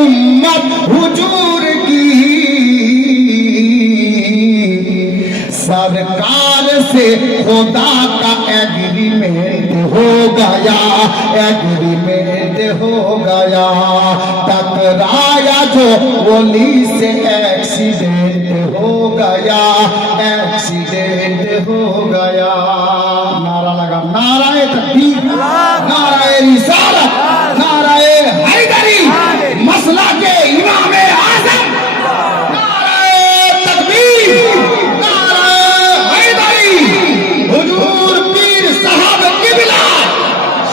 उम्मत हुजूर की सरकार से खुदा का एग्रीमेंट हो गया, एग्रीमेंट हो गया। टकराया जो वली से एक्सीडेंट हो गया, एक्सीडेंट हो गया। नारा लगा, नाराए तकबीर, नाराए रिसालत, नाराए हैदरी, मसला के इमाम आजम, नाराए तकबीर, नाराए हैदरी, हुजूर पीर साहब किबला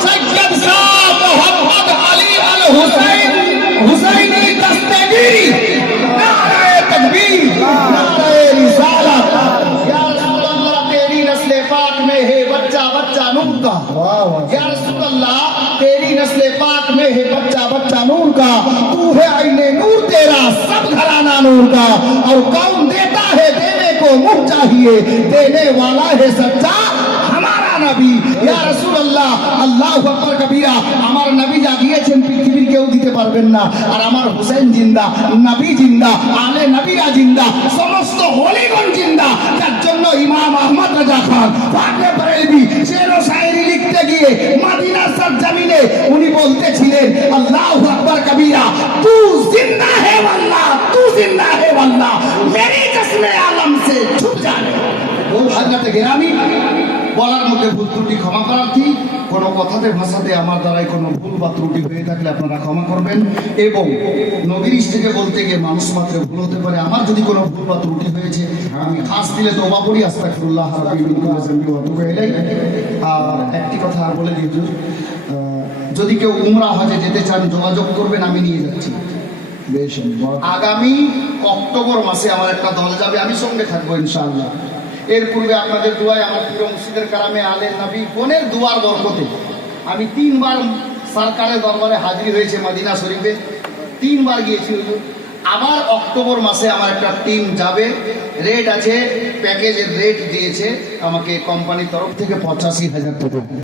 सैयद शाह मोहम्मद अली अल हुसैन हुसैनी दस्तगीरी, नाराए तकबीर, नाराए रिसालत। या रसूल अल्लाह तेरी नस्ल पाक में है बच्चा बच्चा नूर का, या रसूल अल्लाह तेरी नस्ल पाक में है बच्चा बच्चा नूर का। तू है आईने नूर तेरा, सब घराना नूर का। और कौन देता है देने को मुँह चाहिए, देने वाला है सच्चा हमारा नबी। या रसूल अल्लाह, আল্লাহু আকবার কবিরা। আমার নবী যা দিয়েছেন পৃথিবীর কেউ দিতে পারবেন না। আর আমার হুসেন জিন্দা, নবী জিন্দা, আলে নবীরা জিন্দা, সমস্ত ওলিগণ জিন্দা। যার জন্য ইমাম আহমদ রাজা খান ফাতে বরেলভী শের ও শায়েরি লিখতে গিয়ে মদিনার সরজমিনে উনি বলতেছিলেন আল্লাহু আকবার কবিরা, তু জিন্দা হে ওয়াল্লাহ, তু জিন্দা হে ওয়াল্লাহ, মেরি কসমে আলম সে ছুপ জানে। ও হযরতে গেরামি, বলার মধ্যে ভুল ত্রুটি ক্ষমা প্রার্থী। কোনো কথাতে ভাষাতে আমার দ্বারাই কোনো ভুল বা ত্রুটি হয়ে থাকলে আপনারা ক্ষমা করবেন। এবং নবীর ইস্তেকে বলতে গিয়ে মানুষ মাত্র ভুল হতে পারে। আমার যদি কোনো ভুল বা ত্রুটি হয়েছে আমি খাস দিলে তওবা করি, আস্তাগফিরুল্লাহ রাব্বি মিন কুল্লি যামবি ওয়া আতুবু ইলাইহি। আর একটি কথা বলে দিই হুজুর, যদি কেউ উমরা হজে যেতে চান যোগাযোগ করবেন, আমি নিয়ে যাচ্ছি। আগামী অক্টোবর মাসে আমার একটা দল যাবে, আমি সঙ্গে থাকবো ইনশাআল্লাহ। এর পূর্বে আপনাদের দোয়ায় আমার প্রিয় মুর্শিদের কারামে আলে নবী কোনের দুয়ার বরকতে আমি 3 বার সরকারের দরবারে হাজির হয়েছে মদিনা শরীফে, 3 বার গিয়েছি হুজুর। আবার অক্টোবর মাসে আমার একটা টিম যাবে। রেট আছে, প্যাকেজের রেট দিয়েছে আমাকে কোম্পানির তরফ থেকে 85,000 টাকা।